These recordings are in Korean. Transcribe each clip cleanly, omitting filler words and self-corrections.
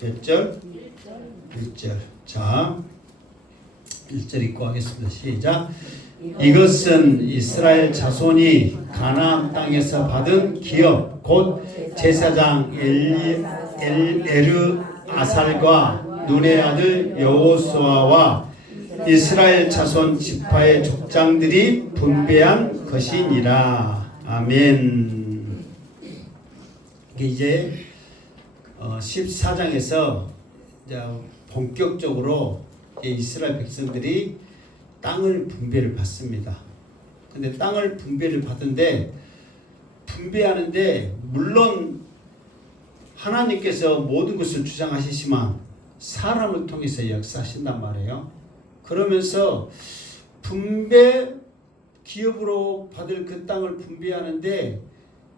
몇 절? 1절. 자, 1절 읽고 하겠습니다. 시작. 이것은 이스라엘 자손이 가나안 땅에서 받은 기업 곧 제사장 엘르아살과 눈의 아들 여호수아와 이스라엘 자손 지파의 족장들이 분배한 것이니라. 아멘. 이제 14장에서 본격적으로 이스라엘 백성들이 땅을 분배를 받습니다. 근데 땅을 분배를 받은데 분배하는데 물론 하나님께서 모든 것을 주장하시지만 사람을 통해서 역사하신단 말이에요. 그러면서 분배 기업으로 받을 그 땅을 분배하는데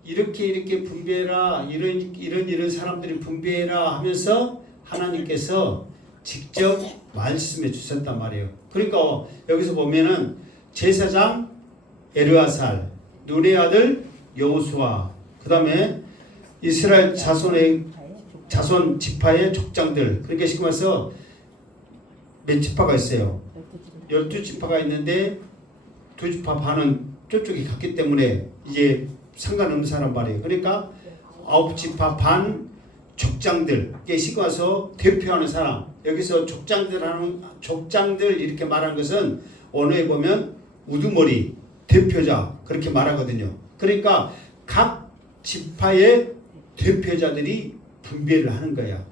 이렇게 분배해라, 이런 사람들이 분배해라 하면서 하나님께서 직접 말씀해 주셨단 말이에요. 그러니까 여기서 보면은 제사장 엘르아살, 눈의 아들 여호수아, 그 다음에 이스라엘 자손 지파의 족장들. 그렇게 시키면서 몇 지파가 있어요? 12지파가 있는데 2지파 반은 저쪽에 갔기 때문에 이제 상관없는 사람 말이에요. 그러니까 9지파 반 족장들, 시고 와서 대표하는 사람. 여기서 족장들 이렇게 말한 것은 언어에 보면 우두머리, 대표자 그렇게 말하거든요. 그러니까 각 지파의 대표자들이 분배를 하는 거야.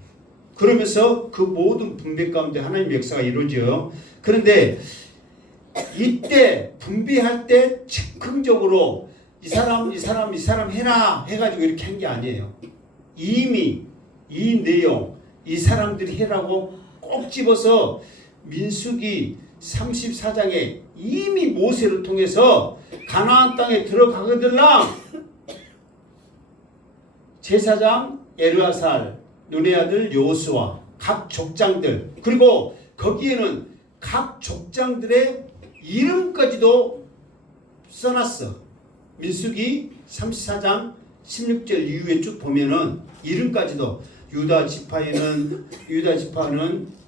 그러면서 그 모든 분배 가운데 하나님의 역사가 이루어져요. 그런데 이때 분배할 때 즉흥적으로 이 사람 해라 해가지고 이렇게 한 게 아니에요. 이미 이 내용 이 사람들이 해라고 꼭 집어서 민수기 34장에 이미 모세를 통해서 가나안 땅에 들어가거들랑 제사장 엘르아살, 눈의 아들 여호수아, 각 족장들, 그리고 거기에는 각 족장들의 이름까지도 써놨어. 민수기 34장 16절 이후에 쭉 보면은 이름까지도 유다 지파는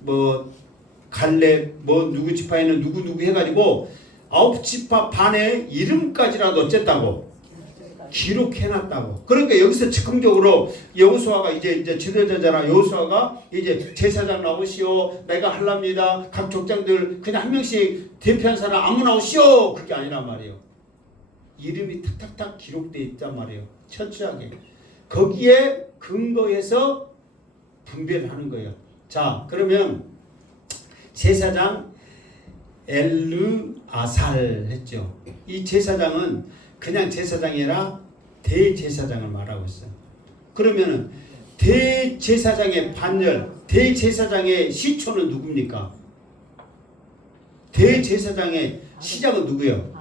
뭐 갈렙 뭐 누구 지파에는 누구 해가지고 9지파 반의 이름까지라도 어쨌다고 기록해놨다고. 그러니까 여기서 즉흥적으로 여호수아가 이제 지도자잖아. 여호수아가 이제 제사장 나오시오, 내가 할랍니다. 각 족장들 그냥 한 명씩 대표한 사람 아무나 오시오, 그게 아니란 말이에요. 이름이 탁탁탁 기록되어 있단 말이에요. 철저하게. 거기에 근거해서 분배를 하는 거예요. 자, 그러면 제사장 엘르아살 했죠. 이 제사장은 그냥 제사장이 아니라 대제사장을 말하고 있어요. 그러면은 대제사장의 반열, 대제사장의 시초는 누굽니까? 대제사장의 시작은 누구예요?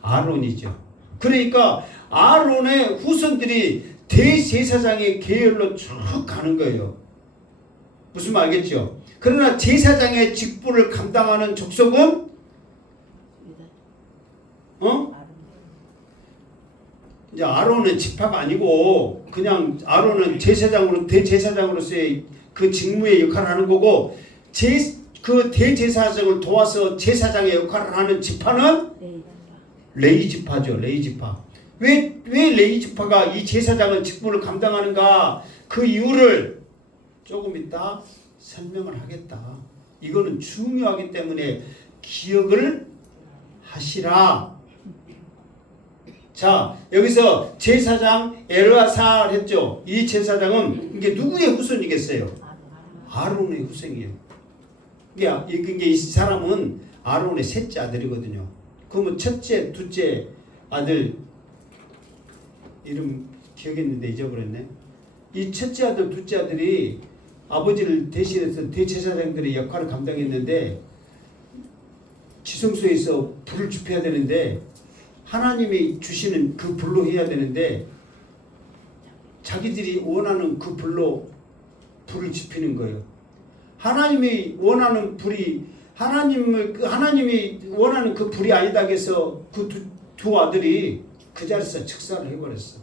아론이죠. 그러니까 아론의 후손들이 대제사장의 계열로 쭉 가는 거예요. 무슨 말 알겠죠? 그러나 제사장의 직분을 감당하는 족속은 이제 아론은 지파가 아니고 그냥 아론은 대제사장으로서의 그 직무의 역할을 하는 거고 그 대제사장을 도와서 제사장의 역할을 하는 지파는 레위 지파죠. 레위 지파. 왜 레위 지파가 이 제사장의 직분을 감당하는가? 그 이유를 조금 이따 설명을 하겠다. 이거는 중요하기 때문에 기억을 하시라. 자, 여기서 제사장 엘르아살 했죠. 이 제사장은 이게 누구의 후손이겠어요? 아론의 후손이에요. 이게 이 사람은 아론의 셋째 아들이거든요. 그러면 첫째, 둘째 아들 이름 기억했는데 잊어버렸네. 이 첫째 아들, 둘째 아들이 아버지를 대신해서 대제사장들의 역할을 감당했는데 지성소에서 불을 지펴야 되는데 하나님이 주시는 그 불로 해야 되는데 자기들이 원하는 그 불로 불을 지피는 거예요. 하나님이 원하는 불이 하나님이 원하는 그 불이 아니다 해서 그 두 아들이 그 자리에서 즉사를 해버렸어.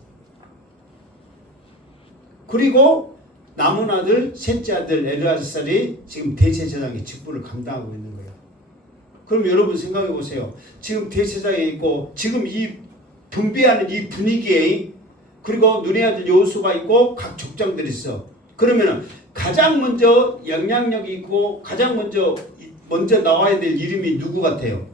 그리고 남은 아들 셋째 아들 엘르아살이 지금 대제사장의 직분을 감당하고 있는 거예요. 그럼 여러분 생각해 보세요. 지금 대제사장이 있고 지금 이 분배하는 이 분위기에 그리고 눈의 아들 여호수아가 있고 각 족장들이 있어. 그러면 가장 먼저 영향력이 있고 가장 먼저 나와야 될 이름이 누구 같아요?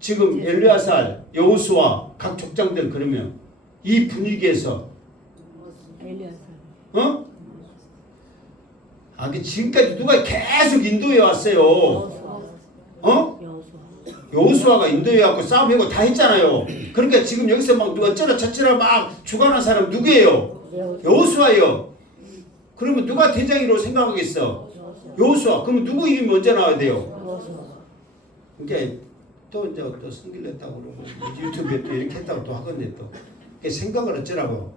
지금 엘르아살, 여호수아 각 족장들. 그러면 이 분위기에서 어? 지금까지 누가 계속 인도해 왔어요. 어? 여호수아가 인도해 왔고 싸움하고 다 했잖아요. 그러니까 지금 여기서 막 누가 어쩌라 저쩌라 막 주관한 사람 누구예요? 여호수아예요. 그러면 누가 대장이라고 생각하겠어? 여호수아. 그러면 누구 이름이 먼저 나와야 돼요? 그러니까 또 이제 또 승기를 했다고 그러고 유튜브에 또 이렇게 했다고 또 하건데 또 생각을 어쩌라고.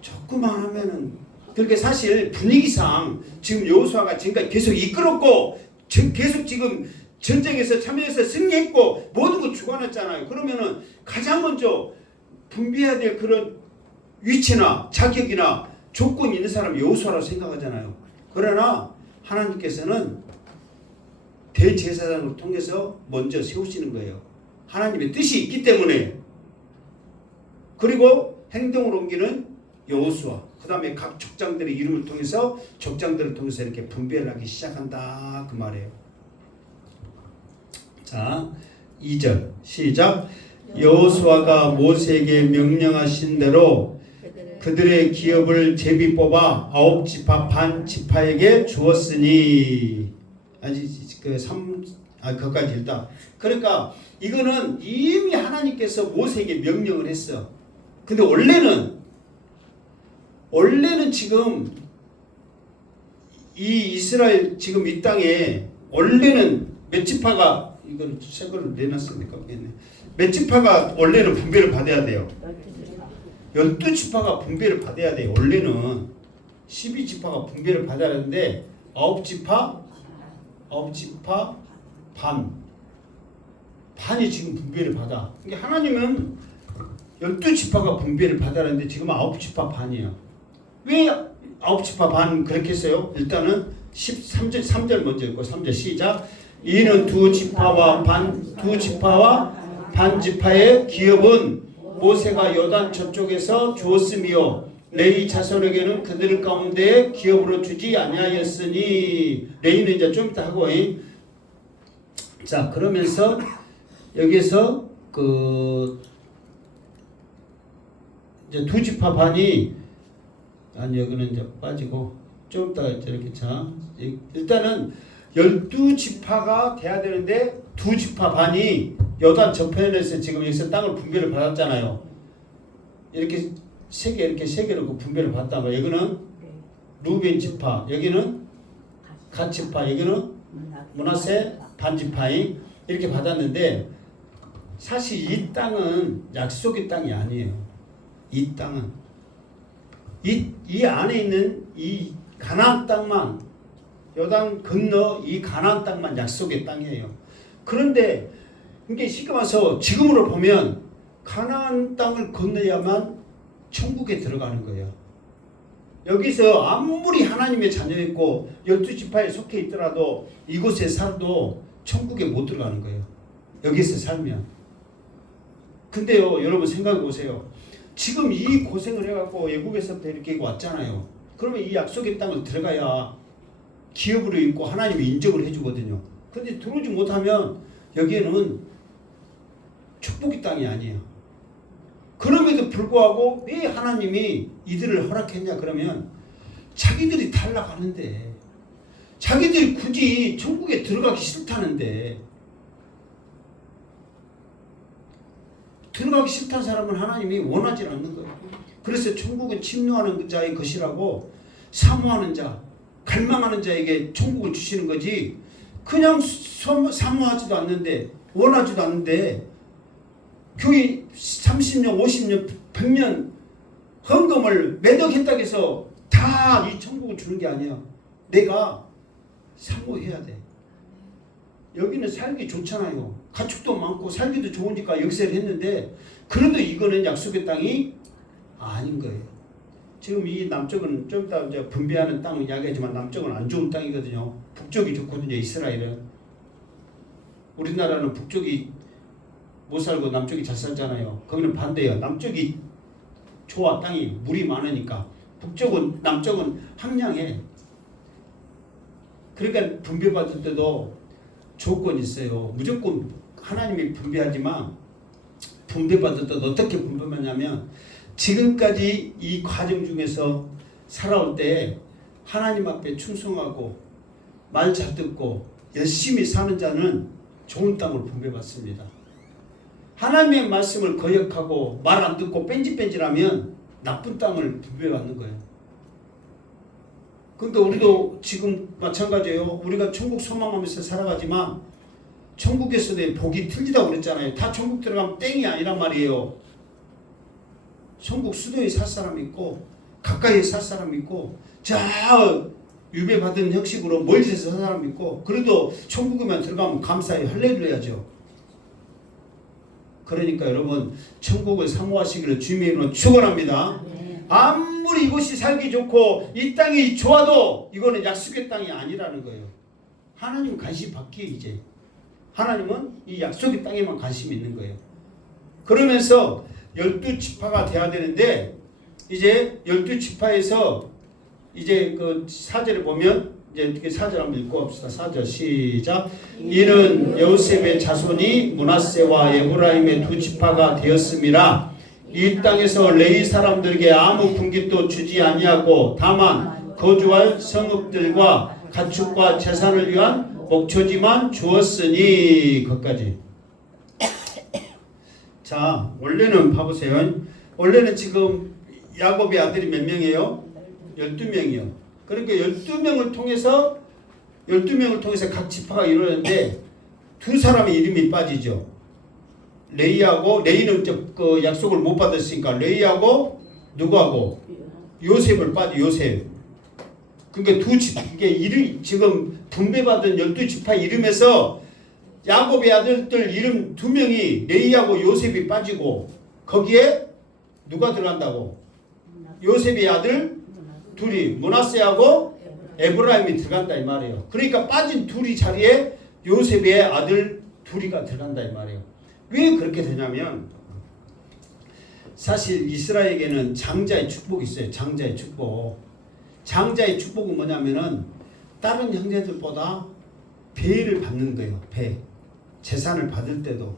조금만 하면은. 그렇게 사실 분위기상 지금 여호수아가 지금까지 계속 이끌었고 계속 지금 전쟁에서 참여해서 승리했고 모든 거 주관했잖아요. 그러면은 가장 먼저 분배해야 될 그런 위치나 자격이나 조건이 있는 사람이 여호수아라고 생각하잖아요. 그러나 하나님께서는 대제사장을 통해서 먼저 세우시는 거예요. 하나님의 뜻이 있기 때문에. 그리고 행동으로 옮기는 여호수아. 그 다음에 각 족장들의 이름을 통해서 족장들을 통해서 이렇게 분배를 하기 시작한다 그 말이에요. 자 2절 시작. 여호수아가 모세에게 명령하신 대로 그들의 기업을 제비 뽑아 9지파 반 지파에게 주었으니. 그까지 일단. 그러니까 이거는 이미 하나님께서 모세에게 명령을 했어. 근데 원래는 지금 이 이스라엘 지금 이 땅에 원래는 몇 지파가 이걸 새 걸로 내놨으니까 모르겠네. 몇 지파가 원래는 분배를 받아야 돼요. 12지파가 분배를 받아야 돼요. 원래는 12지파가 분배를 받아야 하는데 9지파 반이 지금 분배를 받아. 그러니까 하나님은 12지파가 분배를 받아야 하는데 지금 9지파 반이야. 왜 9지파 반 그렇게 했어요? 일단은 3절 먼저 읽고 3절 시작. 이는 두 지파와 반 지파의 기업은 모세가 요단 저쪽에서 주었으며 레위 자손에게는 그들 가운데 기업으로 주지 아니하였으니. 레위는 이제 좀 이따 하고. 자 그러면서 여기서 이제 두 지파 반이 여기는 이제 빠지고 좀 이따 이렇게. 자 일단은 12지파가 돼야 되는데 두 지파 반이 요단 저편에서 지금 여기서 땅을 분배를 받았잖아요. 이렇게 세 개로 분배를 받았단 말이에요. 여기는 루벤 지파, 여기는 갓 지파, 여기는 므낫세 반 지파이 이렇게 받았는데 사실 이 땅은 약속의 땅이 아니에요. 이 땅은 이 안에 있는 이 가나안 땅만, 요단 건너 이 가나안 땅만 약속의 땅이에요. 그런데 이게 쉽게 말해서 지금으로 보면 가나안 땅을 건너야만 천국에 들어가는 거예요. 여기서 아무리 하나님의 자녀였고 12지파에 속해 있더라도 이곳에 살도 천국에 못 들어가는 거예요. 여기서 살면. 근데요 여러분 생각해 보세요. 지금 이 고생을 해갖고 외국에서부터 이렇게 왔잖아요. 그러면 이 약속의 땅을 들어가야 기업으로 있고 하나님이 인정을 해주거든요. 근데 들어오지 못하면 여기에는 축복의 땅이 아니에요. 그럼에도 불구하고 왜 하나님이 이들을 허락했냐 그러면 자기들이 탈락하는데, 자기들이 굳이 천국에 들어가기 싫다는데, 들어가기 싫다는 사람은 하나님이 원하지 않는 거예요. 그래서 천국은 침노하는 자의 것이라고, 사모하는 자, 갈망하는 자에게 천국을 주시는 거지, 그냥 사모하지도 않는데 원하지도 않는데 교회 30년 50년 100년 헌금을 매덕했다고 해서 다 이 천국을 주는 게 아니야. 내가 사모해야 돼. 여기는 살기 좋잖아요. 가축도 많고 살기도 좋으니까 역세를 했는데, 그래도 이거는 약속의 땅이 아닌 거예요. 지금 이 남쪽은 좀 이따 이제 분배하는 땅 이야기하지만 남쪽은 안 좋은 땅이거든요. 북쪽이 좋거든요. 이스라엘은. 우리나라는 북쪽이 못 살고 남쪽이 잘 살잖아요. 거기는 반대예요. 남쪽이 좋아. 땅이 물이 많으니까. 북쪽은 남쪽은 황량해. 그러니까 분배받을 때도 조건이 있어요. 무조건 하나님이 분배하지만 분배받을 때도 어떻게 분배받냐면 지금까지 이 과정 중에서 살아올 때 하나님 앞에 충성하고 말 잘 듣고 열심히 사는 자는 좋은 땅을 분배받습니다. 하나님의 말씀을 거역하고 말 안 듣고 뺀질뺀질하면 나쁜 땅을 분배받는 거예요. 근데 우리도 지금 마찬가지예요. 우리가 천국 소망하면서 살아가지만 천국에서의 복이 틀리다고 그랬잖아요. 다 천국 들어가면 땡이 아니란 말이에요. 천국 수도에 살 사람 있고 가까이에 살 사람 있고 저 유배받은 형식으로 멀리서 살 사람 있고 그래도 천국에만 들어가면 감사히 할렐루야죠. 그러니까 여러분 천국을 사모하시기를 주님의 이름으로 축원합니다. 아무리 이곳이 살기 좋고 이 땅이 좋아도 이거는 약속의 땅이 아니라는 거예요. 하나님 관심 받기에 이제 하나님은 이 약속의 땅에만 관심이 있는 거예요. 그러면서 12지파가 돼야 되는데 이제 12지파에서 이제 그 4절에 보면 이제 4절 한번 읽고 합시다. 4절 시작. 이는 요셉의 자손이 므낫세와 에브라임의 두 지파가 되었음이라. 이 땅에서 레위 사람들에게 아무 분깃도 주지 아니하고 다만 거주할 성읍들과 가축과 재산을 위한 목초지만 주었으니. 거기까지. 자, 원래는 봐보세요. 원래는 지금 야곱의 아들이 몇 명이에요? 12명이요. 그러니까 12명을 통해서 각 지파가 이루어졌는데 두 사람의 이름이 빠지죠. 레이는 그 약속을 못 받았으니까 레이하고 누구하고 요셉을 빠져. 요셉. 그러니까 이게 이름 지금 분배받은 12지파 이름에서 야곱의 아들들 이름 2명이 레이하고 요셉이 빠지고 거기에 누가 들어간다고? 요셉의 아들 둘이 므낫세하고 에브라임이 들어간다 이 말이에요. 그러니까 빠진 둘이 자리에 요셉의 아들 둘이가 들어간다 이 말이에요. 왜 그렇게 되냐면 사실 이스라엘에게는 장자의 축복이 있어요. 장자의 축복. 장자의 축복은 뭐냐면은 다른 형제들보다 배를 받는 거예요. 배. 재산을 받을 때도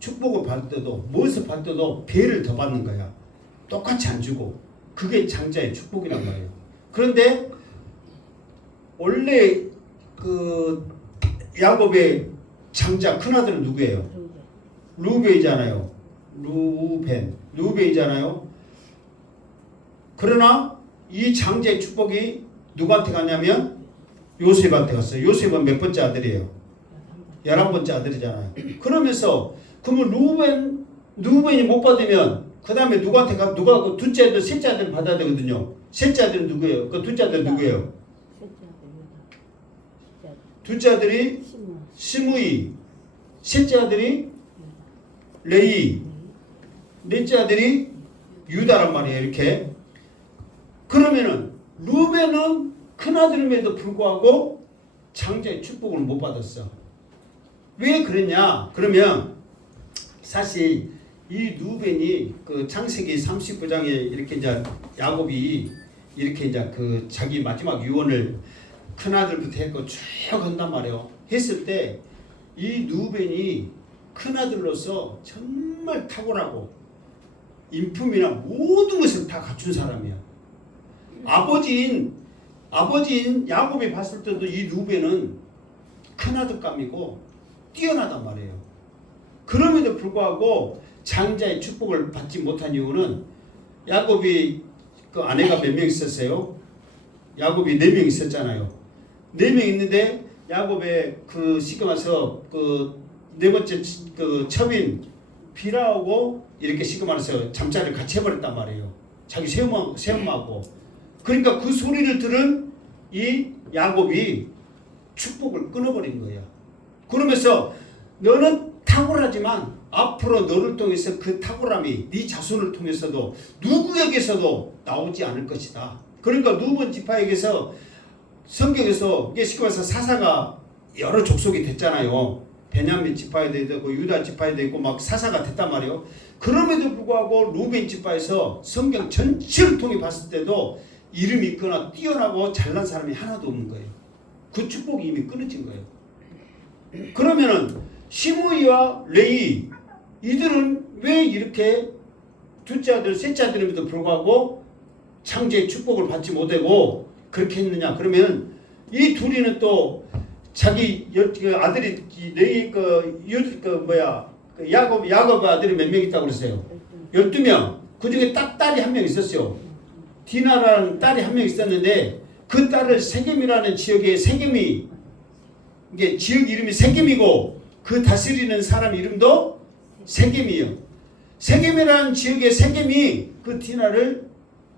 축복을 받을 때도 무엇을 받을 때도 배를 더 받는 거야. 똑같이 안 주고. 그게 장자의 축복이란 말이에요. 그런데 원래 그 야곱의 장자 큰아들은 누구예요? 루벤이잖아요. 루벤이잖아요. 그러나 이 장자의 축복이 누구한테 갔냐면 요셉한테 갔어요. 요셉은 몇 번째 아들이에요? 11번째 아들이잖아요. 그러면서 그러면 루벤이 못 받으면 그 다음에 누구한테 가? 누가 그 둘째 아들, 셋째 아들 받아야 되거든요. 셋째 아들은 누구예요? 그 둘째 아들 누구예요? 둘째 아들이 시므이, 셋째 아들이 레이, 넷째 아들이 유다란 말이에요. 이렇게. 그러면은 루벤은 큰 아들임에도 불구하고 장자의 축복을 못 받았어. 왜 그랬냐? 그러면 사실 이 루벤이 그 창세기 39장에 이렇게 이제 야곱이 이렇게 이제 그 자기 마지막 유언을 큰 아들부터 했고 쭉 한단 말이에요. 했을 때 이 루벤이 큰 아들로서 정말 탁월하고 인품이나 모든 것을 다 갖춘 사람이야. 아버지인 야곱이 봤을 때도 이 루벤은 큰 아들감이고 뛰어나단 말이에요. 그럼에도 불구하고 장자의 축복을 받지 못한 이유는 야곱이 그 아내가 몇 명 있었어요? 야곱이 4명 있었잖아요. 4명 있는데 야곱의 그 시금아서 그 4번째 그 첩인 비라하고 이렇게 시금아서 잠자리를 같이 해버렸단 말이에요. 자기 새엄마하고. 그러니까 그 소리를 들은 이 야곱이 축복을 끊어버린 거예요. 그러면서 너는 탁월하지만 앞으로 너를 통해서 그 탁월함이 네 자손을 통해서도 누구에게서도 나오지 않을 것이다. 그러니까 루벤 지파에게서 성경에서 이게 쉽게 말해서 사사가 여러 족속이 됐잖아요. 베냐민 지파에도 있고 유다 지파에도 있고 막 사사가 됐단 말이에요. 그럼에도 불구하고 루벤 지파에서 성경 전체를 통해 봤을 때도 이름이 있거나 뛰어나고 잘난 사람이 하나도 없는 거예요. 그 축복이 이미 끊어진 거예요. 그러면은 시므이와 레위 이들은 왜 이렇게 둘째 아들 셋째 아들임에도 불구하고 창조의 축복을 받지 못하고 그렇게 했느냐? 그러면 이 둘이는 또 자기 아들이 레위 야곱 아들이 몇 명 있다고 그랬어요? 12명. 그 중에 딱 딸이 한 명 있었어요. 디나라는 딸이 한 명 있었는데 그 딸을 세겜이라는 지역에 세겜이 이게 지역 이름이 세겜이고 그 다스리는 사람 이름도 세겜이에요. 세겜이라는 지역의 세겜이 그 디나를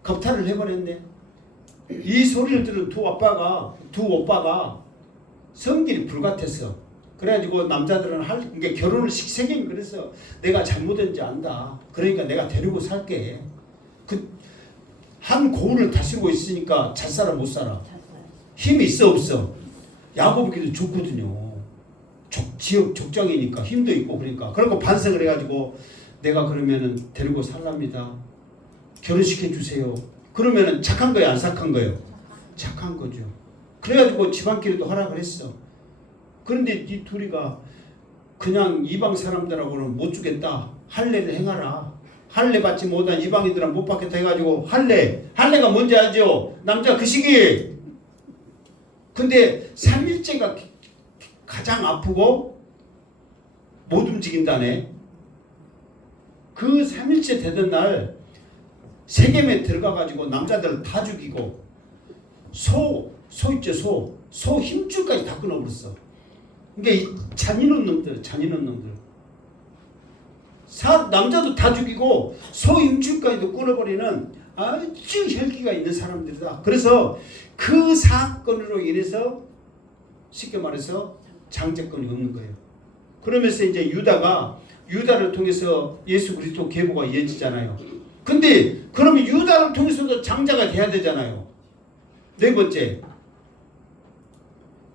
겁탈을 해버렸네. 이 소리를 들은 두 오빠가 성질이 불같았어. 그래가지고 남자들은 이게 결혼을 세겜이 그래서 내가 잘못했는지 안다. 그러니까 내가 데리고 살게. 한 고을을 다스리고 있으니까 잘 살아 못 살아. 힘이 있어 없어. 야곱에게도 좋거든요. 지역 족장이니까 힘도 있고 그러니까. 그리고 반성을 해가지고 내가 그러면은 데리고 살랍니다. 결혼시켜 주세요. 그러면은 착한 거예요, 안 착한 거예요? 착한 거죠. 그래가지고 집안끼리도 허락을 했어. 그런데 이 둘이가 그냥 이방 사람들하고는 못 주겠다. 할례를 행하라. 할례 받지 못한 이방인들은 못 받겠다 해가지고 할례가 뭔지 알죠? 남자 그 시기에. 근데 3일째가 가장 아프고 못 움직인다네. 그 3일째 되던 날 세겜에 들어가가지고 남자들을 다 죽이고 소 있죠, 소 힘줄까지 다 끊어버렸어. 그러니까 잔인한 놈들. 남자도 다 죽이고 소 힘줄까지도 끊어버리는 아주 혈기가 있는 사람들이다. 그래서 그 사건으로 인해서 쉽게 말해서 장제권이 없는 거예요. 그러면서 이제 유다를 통해서 예수 그리스도 계보가 이어지잖아요. 근데 그러면 유다를 통해서도 장자가 돼야 되잖아요. 네 번째,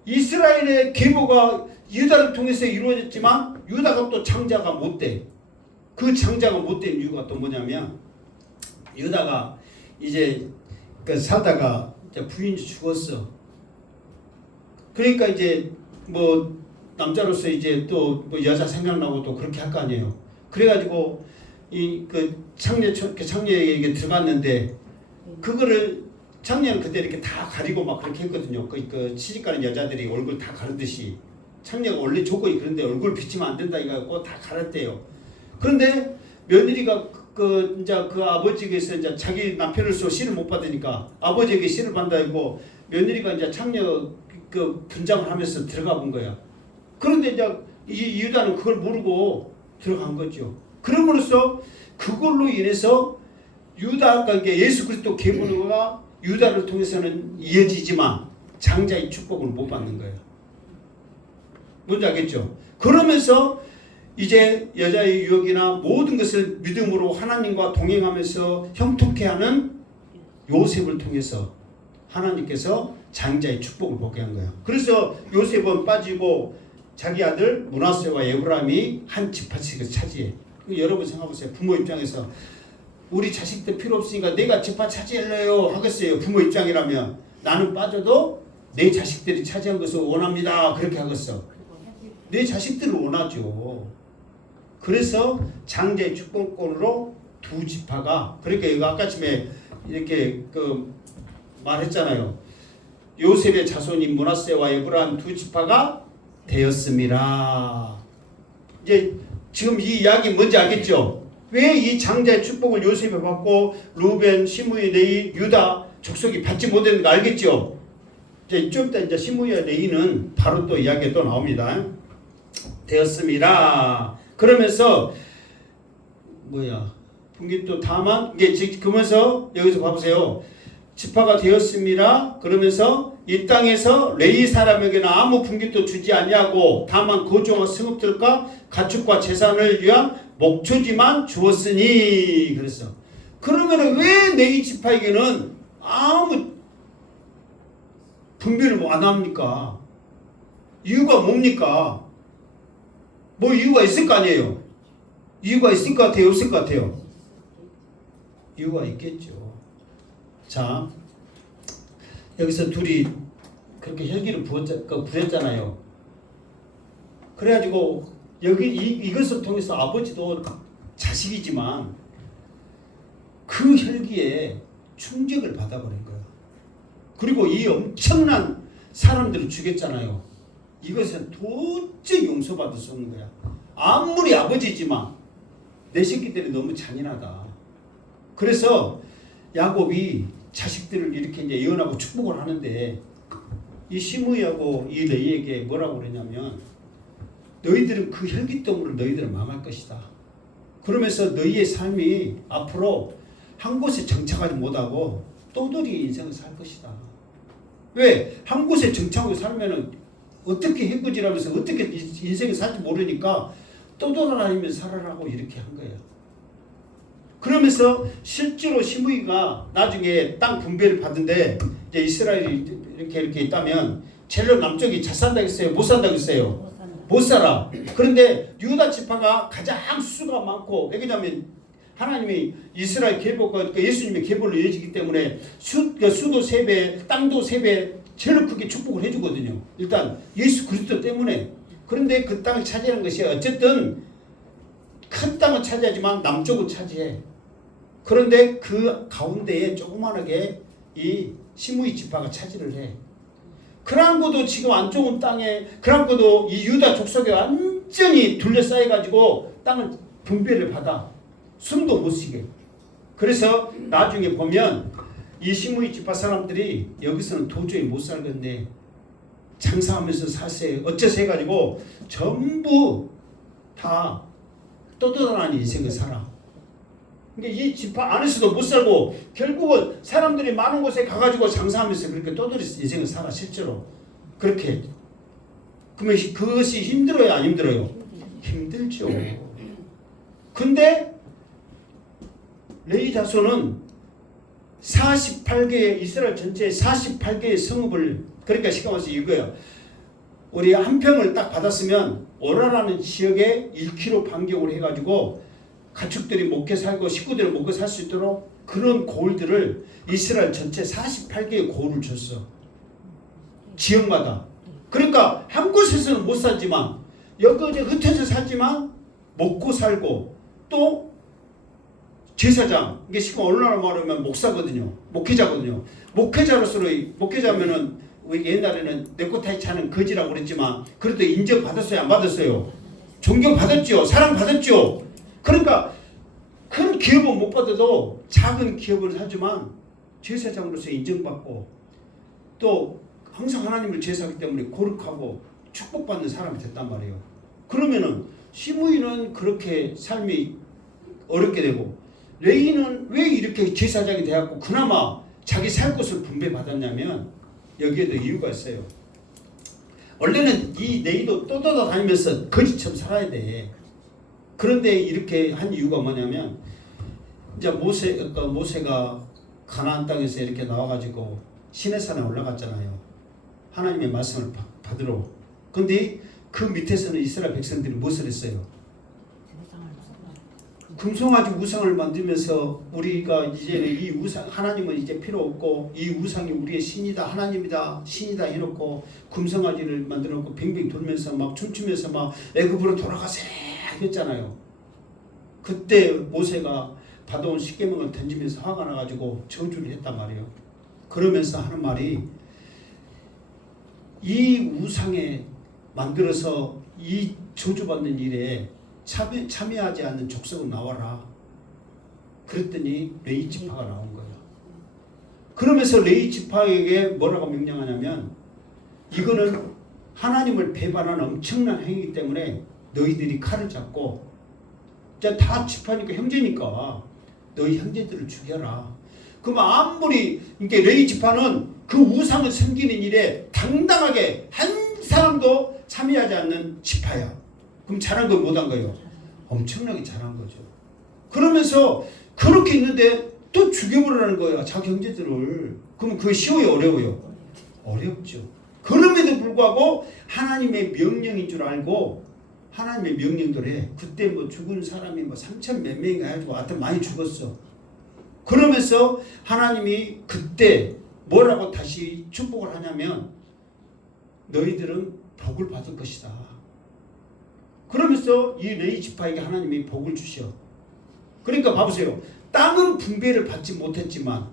이스라엘의 계보가 유다를 통해서 이루어졌지만 유다가 또 장자가 못 돼. 그 장자가 못 된 이유가 또 뭐냐면 유다가 이제 살다가 이제 부인이 죽었어. 그러니까 이제 뭐 남자로서 이제 또 뭐 여자 생각나고 또 그렇게 할 거 아니에요. 그래가지고 창녀에게 들어갔는데 그거를 창녀는 그때 이렇게 다 가리고 막 그렇게 했거든요. 그 시집가는 여자들이 얼굴 다 가르듯이 창녀가 원래 조건이 그런데 얼굴 비치면 안 된다 이거 다 가렸대요. 그런데 며느리가 이제 그 아버지에게서 이제 자기 남편으로서 씨를 못 받으니까 아버지에게 씨를 받다 이고 며느리가 이제 창녀 분장을 하면서 들어가 본 거야. 그런데 이제 이 유다는 그걸 모르고 들어간 거죠. 그럼으로써 그걸로 인해서 유다가 예수 그리스도 계보가 유다를 통해서는 이어지지만 장자의 축복을 못 받는 거예요. 뭔지 알겠죠? 그러면서 이제 여자의 유혹이나 모든 것을 믿음으로 하나님과 동행하면서 형통케 하는 요셉을 통해서 하나님께서 장자의 축복을 보게 한 거예요. 그래서 요셉은 빠지고 자기 아들 므낫세와 에브라임이 한 지파씩을 차지해. 여러분 생각해보세요. 부모 입장에서 우리 자식들 필요 없으니까 내가 지파 차지할래요 하겠어요. 부모 입장이라면 나는 빠져도 내 자식들이 차지한 것을 원합니다. 그렇게 하겠어. 내 자식들을 원하죠. 그래서 장자의 축복권으로 두 지파가 그러니까 이거 아까쯤에 이렇게 말했잖아요. 요셉의 자손인 므낫세와 에브라임 두 지파가 되었습니다. 이제 지금 이 이야기 뭔지 알겠죠? 왜 이 장자의 축복을 요셉이 받고 루벤, 시므이, 레위, 유다 족속이 받지 못했는가 알겠죠? 이제 좀 이따 이제 시므이와 레위는 바로 또 이야기가 또 나옵니다. 되었습니다. 그러면서 분기 또 다만 이게 그러면서 여기서 봐보세요. 지파가 되었음이라. 그러면서 이 땅에서 레위 사람에게는 아무 분깃도 주지 아니하고 다만 거주와 성읍들과 가축과 재산을 위한 목초지만 주었으니. 그랬어. 그러면 왜 레위 지파에게는 아무 분배를 안 합니까? 이유가 뭡니까? 뭐 이유가 있을 거 아니에요? 이유가 있을 것 같아요? 없을 것 같아요? 이유가 있겠죠. 자, 여기서 둘이 그렇게 혈기를 부렸잖아요. 그래가지고 여기 이것을 통해서 아버지도 자식이지만 그 혈기에 충격을 받아버린 거야. 그리고 이 엄청난 사람들을 죽였잖아요. 이것은 도저히 용서받을 수 없는 거야. 아무리 아버지지만 내 새끼들이 너무 잔인하다. 그래서 야곱이 자식들을 이렇게 이제 예언하고 축복을 하는데 이 시므이하고 이 레이에게 뭐라고 그러냐면 너희들은 그 혈기 때문에 너희들은 망할 것이다. 그러면서 너희의 삶이 앞으로 한 곳에 정착하지 못하고 떠돌이 인생을 살 것이다. 왜? 한 곳에 정착하고 살면은 어떻게 해꾸지라면서 어떻게 인생을 살지 모르니까 떠돌아다니면서 살아라고 이렇게 한 거예요. 그러면서 실제로 시므이가 나중에 땅 분배를 받은데 이제 이스라엘이 이렇게 있다면 제일 남쪽이 잘 산다겠어요? 못 산다겠어요? 못 살아. 그런데 유다 지파가 가장 수가 많고, 왜냐하면 하나님이 이스라엘 계보가 예수님의 계보를 이어지기 때문에 수도 3배, 땅도 3배 제일 크게 축복을 해주거든요. 일단 예수 그리스도 때문에. 그런데 그 땅을 차지하는 것이 어쨌든 큰 땅은 차지하지만 남쪽은 차지해. 그런데 그 가운데에 조그만하게 이 시므이 지파가 차지를 해. 그랑고도 지금 안 좋은 땅에, 그랑고도 이 유다 족속에 완전히 둘러싸여가지고 땅을 분배를 받아. 숨도 못 쉬게. 그래서 나중에 보면 이 시므이 지파 사람들이 여기서는 도저히 못 살겠네. 장사하면서 사세 어째서 해가지고 전부 다 떠돌아다니는 인생을 살아. 그러니까 이 지파 안에서도 못 살고 결국은 사람들이 많은 곳에 가가지고 장사하면서 그렇게 떠돌이 인생을 살아. 실제로 그렇게. 그러면 그것이 힘들어요, 안 힘들어요? 힘들죠. 근데 레위 자손은 48개의 이스라엘 전체에 48개의 성읍을, 그러니까 시간 와서 이거예요. 우리 한 평을 딱 받았으면 오라라는 지역에 1km 반경으로 해가지고 가축들이 먹게 살고 식구들이 먹고 살 수 있도록 그런 고을들을 이스라엘 전체 48개의 고을을 줬어. 지역마다. 그러니까 한 곳에서는 못 살지만 여기 흩어져 살지만 먹고 살고 또 제사장, 이게 지금 얼마나 말하면 목사거든요. 목회자거든요. 목회자면은 우리 옛날에는 네코타이 차는 거지라고 그랬지만 그래도 인정받았어요? 안 받았어요? 존경받았죠? 사랑받았죠? 그러니까 큰 기업은 못 받아도 작은 기업을 하지만 제사장으로서 인정받고 또 항상 하나님을 제사하기 때문에 거룩하고 축복받는 사람이 됐단 말이에요. 그러면은 시므이는 그렇게 삶이 어렵게 되고 레위는 왜 이렇게 제사장이 되었고 그나마 자기 살 곳을 분배받았냐면 여기에도 이유가 있어요. 원래는 이 레위도 떠돌아다니면서 거지처럼 살아야 돼. 그런데 이렇게 한 이유가 뭐냐면 이제 모세가 가나안 땅에서 이렇게 나와가지고 시내산에 올라갔잖아요. 하나님의 말씀을 받으러. 근데 그 밑에서는 이스라엘 백성들이 무엇을 했어요? 금송아지 우상을 만들면서 우리가 이제는 이 우상, 하나님은 이제 필요 없고 이 우상이 우리의 신이다, 하나님이다, 신이다 해놓고 금송아지를 만들어놓고 빙빙 돌면서 막 춤추면서 막 애굽으로 돌아가세 했잖아요. 그때 모세가 받아온 십계명을 던지면서 화가 나가지고 저주를 했단 말이에요. 그러면서 하는 말이 이 우상에 만들어서 이 저주받는 일에 참여하지 않는 족속은 나와라. 그랬더니 레위 지파가 나온 거예요. 그러면서 레위 지파에게 뭐라고 명령하냐면 이거는 하나님을 배반한 엄청난 행위이기 때문에 너희들이 칼을 잡고 다 지파니까 형제니까 너희 형제들을 죽여라. 그럼 아무리 이게 레위 지파는 그 우상을 섬기는 일에 당당하게 한 사람도 참여하지 않는 지파야. 그럼 잘한 거 못한 거예요? 엄청나게 잘한 거죠. 그러면서 그렇게 있는데 또 죽여버리라는 거야, 자기 형제들을. 그럼 그게 쉬워요, 어려워요? 어렵죠. 그럼에도 불구하고 하나님의 명령인 줄 알고 하나님의 명령대로 그때 뭐 죽은 사람이 뭐 3천 몇 명이 가지고 하여튼 많이 죽었어. 그러면서 하나님이 그때 뭐라고 다시 축복을 하냐면 너희들은 복을 받을 것이다. 그러면서 이 레위 지파에게 하나님이 복을 주셔. 그러니까 봐보세요. 땅은 분배를 받지 못했지만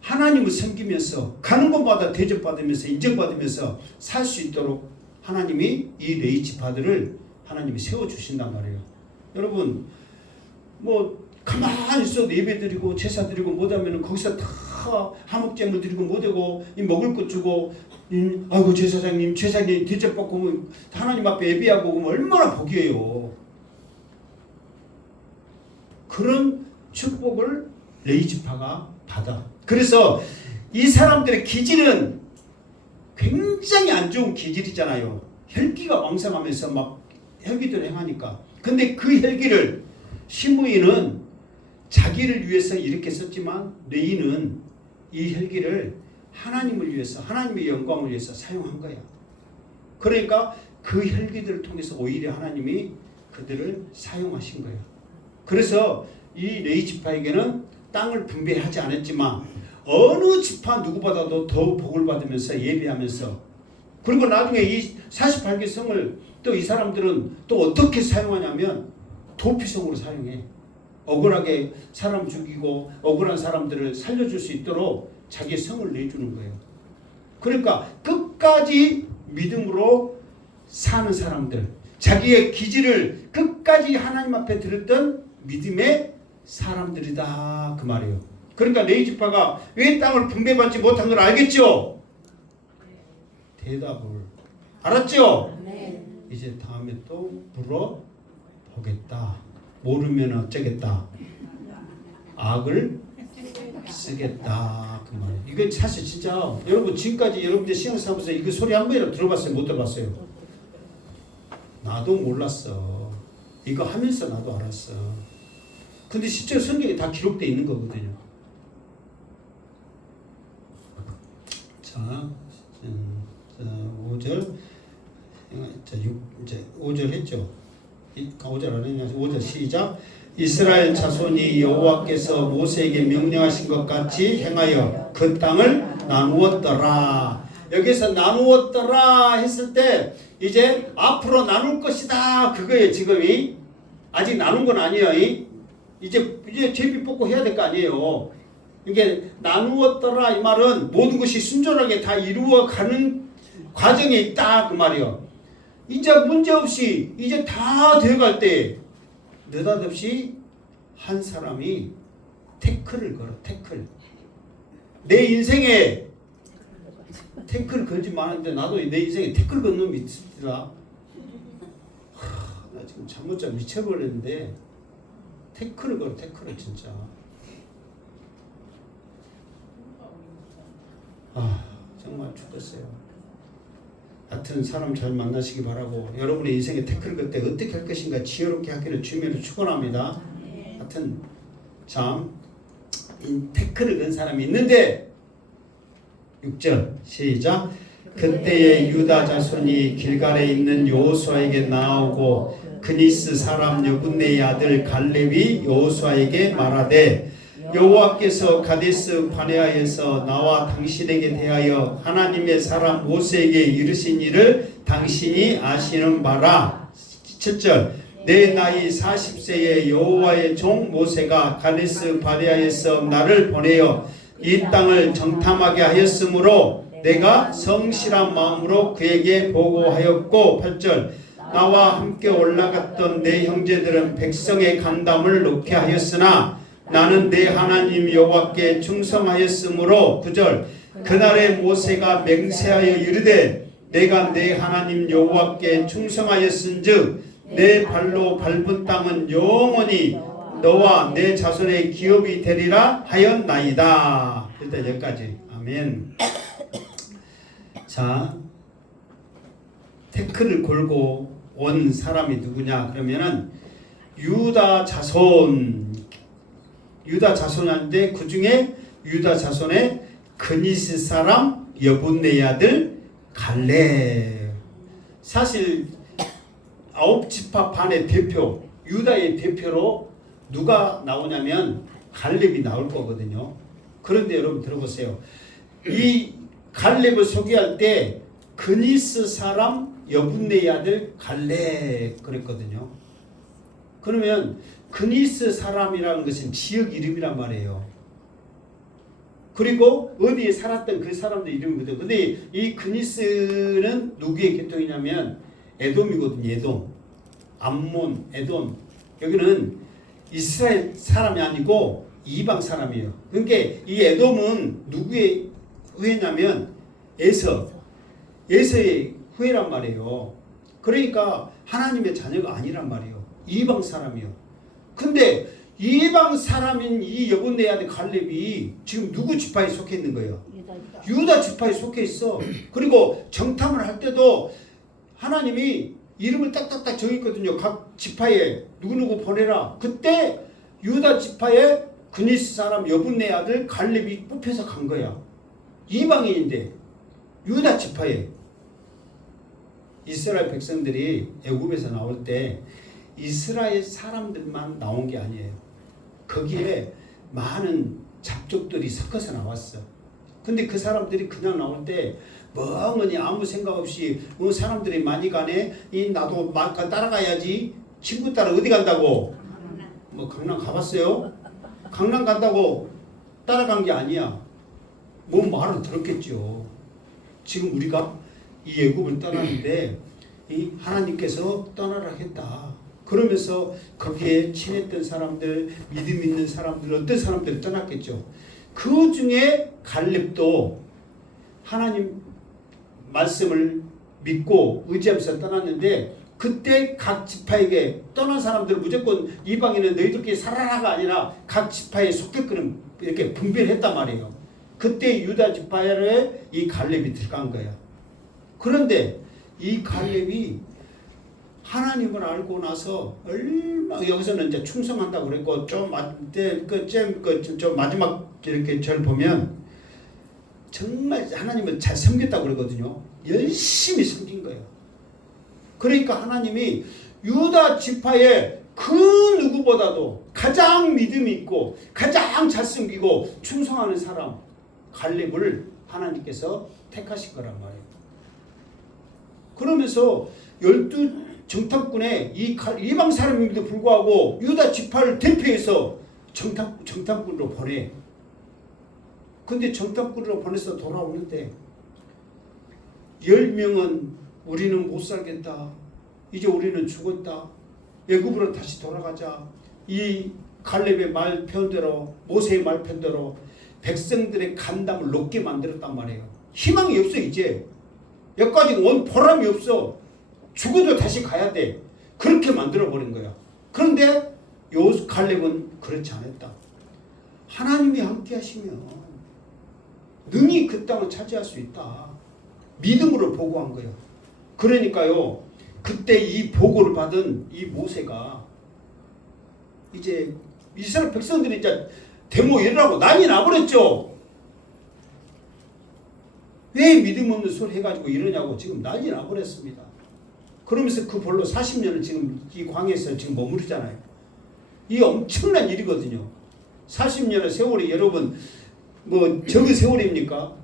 하나님을 섬기면서 가는 곳마다 대접받으면서 인정받으면서 살 수 있도록 하나님이 이 레위 지파들을 하나님이 세워주신단 말이에요. 여러분 뭐 가만히 있어도 예배 드리고 제사 드리고 못하면 거기서 다 화목제물 드리고 못하고 먹을 것 주고 아이고 제사장님 대접받고 하나님 앞에 예배하고 그러면 얼마나 복이에요. 그런 축복을 레위 지파가 받아. 그래서 이 사람들의 기질은 굉장히 안 좋은 기질이잖아요. 혈기가 왕성하면서 막 혈기들을 행하니까. 근데 그 혈기를 시므이는 자기를 위해서 이렇게 썼지만 레위는 이 혈기를 하나님을 위해서 하나님의 영광을 위해서 사용한 거야. 그러니까 그 혈기들을 통해서 오히려 하나님이 그들을 사용하신 거야. 그래서 이 레위 지파에게는 땅을 분배하지 않았지만 어느 지파 누구보다도 더 복을 받으면서 예배하면서 그리고 나중에 이 48개 성을 또 이 사람들은 또 어떻게 사용하냐면 도피성으로 사용해. 억울하게 사람 죽이고 억울한 사람들을 살려줄 수 있도록 자기의 성을 내주는 거예요. 그러니까 끝까지 믿음으로 사는 사람들, 자기의 기질을 끝까지 하나님 앞에 들었던 믿음의 사람들이다 그 말이에요. 그러니까 레위 지파가 왜 땅을 분배받지 못한 걸 알겠죠? 대답을 알았죠? 네. 이제 다음에 또 물어보겠다. 모르면 어쩌겠다. 악을 쓰겠다 그 말이에요. 이거 사실 진짜 여러분 지금까지 여러분들 신앙생활에서 이거 소리 한 번이라도 들어봤어요? 못 들어봤어요? 나도 몰랐어. 이거 하면서 나도 알았어. 근데 실제로 성경에 다 기록되어 있는 거거든요. 자, 5절, 이제 5절 했죠. 5절 안 했냐? 5절 시작. 이스라엘 자손이 여호와께서 모세에게 명령하신 것 같이 행하여 그 땅을 나누었더라. 여기서 나누었더라 했을 때 이제 앞으로 나눌 것이다 그거예요. 지금이 아직 나눈 건 아니에요. 이제 제비 뽑고 해야 될 거 아니에요. 이게 나누었더라 이 말은 모든 것이 순조롭게 다 이루어가는 과정에 있다 그 말이요. 이제 문제없이 이제 다 되어갈 때 느닷없이 한 사람이 태클을 걸어. 태클. 내 인생에 태클 걸지 말았는데 나도 내 인생에 태클 건 놈이 있습니다. 나 지금 잠 못 자 미쳐버렸는데 태클을 걸어. 태클을 진짜. 정말 죽겠어요. 하여튼 사람 잘 만나시기 바라고 여러분의 인생에 태클을 걸 때 어떻게 할 것인가 지혜롭게 하기를 주님으로 축원합니다. 하여튼 참 태클을 건 사람이 있는데 6절 시작. 그때에 유다 자손이 길갈에 있는 여호수아에게 나오고 그니스 사람 여분네의 아들 갈렙이 여호수아에게 말하되 여호와께서 가데스 바네아에서 나와 당신에게 대하여 하나님의 사람 모세에게 이르신 일을 당신이 아시는 바라. 7절 내 나이 40세에 여호와의 종 모세가 가데스 바네아에서 나를 보내어 이 땅을 정탐하게 하였으므로 내가 성실한 마음으로 그에게 보고하였고 8절 나와 함께 올라갔던 내 형제들은 백성의 간담을 놓게 하였으나 나는 내 하나님 여호와께 충성하였으므로 9절 그날에 모세가 맹세하여 이르되 내가 내 하나님 여호와께 충성하였은즉 내 발로 밟은 땅은 영원히 너와 내 자손의 기업이 되리라 하였나이다. 일단 여기까지. 아멘. 자, 태클을 걸고 온 사람이 누구냐? 그러면은 유다 자손인데 그 중에 유다 자손의 그니스 사람 여분네 아들 갈렙. 사실 9지파 반의 대표, 유다의 대표로 누가 나오냐면 갈렙이 나올 거거든요. 그런데 여러분 들어보세요. 이 갈렙을 소개할 때 그니스 사람 여분네 아들 갈렙 그랬거든요. 그러면 그니스 사람이라는 것은 지역 이름이란 말이에요. 그리고 어디에 살았던 그 사람들 이름이거든요. 근데 이 그니스는 누구의 계통이냐면 에돔이거든요. 에돔. 암몬, 에돔. 여기는 이스라엘 사람이 아니고 이방 사람이에요. 그러니까 이 에돔은 누구의 후예냐면 에서의 후예란 말이에요. 그러니까 하나님의 자녀가 아니란 말이에요. 이방 사람이요. 근데 이방 사람인 이 여분네 아들 갈렙이 지금 누구 지파에 속해 있는 거예요? 유다 지파에 속해 있어. 그리고 정탐을 할 때도 하나님이 이름을 딱딱딱 정했거든요. 각 지파에 누구누구 보내라. 그때 유다 지파에 그니스 사람 여분네 아들 갈렙이 뽑혀서 간 거야. 이방인인데 유다 지파에. 이스라엘 백성들이 애굽에서 나올 때 이스라엘 사람들만 나온 게 아니에요. 거기에 많은 잡족들이 섞어서 나왔어. 근데 그 사람들이 그냥 나올 때 멍하니 아무 생각 없이 사람들이 많이 가네. 나도 따라가야지. 친구 따라 어디 간다고? 뭐 강남 가봤어요? 강남 간다고 따라간 게 아니야. 뭐 말을 들었겠죠. 지금 우리가 이 애굽을 떠나는데 이 하나님께서 떠나라 했다. 그러면서 거기에 친했던 사람들, 믿음 있는 사람들, 어떤 사람들이 떠났겠죠. 그 중에 갈렙도 하나님 말씀을 믿고 의지하면서 떠났는데 그때 각 지파에게 떠난 사람들은 무조건 이방인은 너희들끼리 살아라가 아니라 각 지파에 속했거든 이렇게 분별했단 말이에요. 그때 유다 지파에 이 갈렙이 들어간 거야. 그런데 이 갈렙이 하나님을 알고 나서 얼마 여기서는 이제 충성한다고 그랬고 좀 마지막 이렇게 절 보면 정말 하나님을 잘 섬겼다고 그러거든요. 열심히 섬긴 거예요. 그러니까 하나님이 유다 지파의 그 누구보다도 가장 믿음이 있고 가장 잘 섬기고 충성하는 사람 갈렙을 하나님께서 택하신 거란 말이에요. 그러면서 12 정탐꾼에 이방 사람임에도 불구하고 유다 지파를 대표해서 정탐꾼으로 보내. 근데 정탐꾼으로 보내서 돌아오는데 10명은 우리는 못 살겠다. 이제 우리는 죽었다. 애굽으로 다시 돌아가자. 이 갈렙의 말 편대로 모세의 말 편대로 백성들의 간담을 높게 만들었단 말이에요. 희망이 없어 이제. 여기까지 온 보람이 없어. 죽어도 다시 가야 돼. 그렇게 만들어버린 거야. 그런데 요 갈렙은 그렇지 않았다. 하나님이 함께 하시면 능히 그 땅을 차지할 수 있다. 믿음으로 보고한 거야. 그러니까요. 그때 이 보고를 받은 이 모세가 이제 이스라엘 백성들이 이제 데모 일어나고 난리 나버렸죠. 왜 믿음 없는 소리 해가지고 이러냐고 지금 난리 나버렸습니다. 그러면서 그 벌로 40년을 지금 이 광야에서 지금 머무르잖아요. 이 엄청난 일이거든요. 40년의 세월이 여러분 뭐 적은 세월입니까?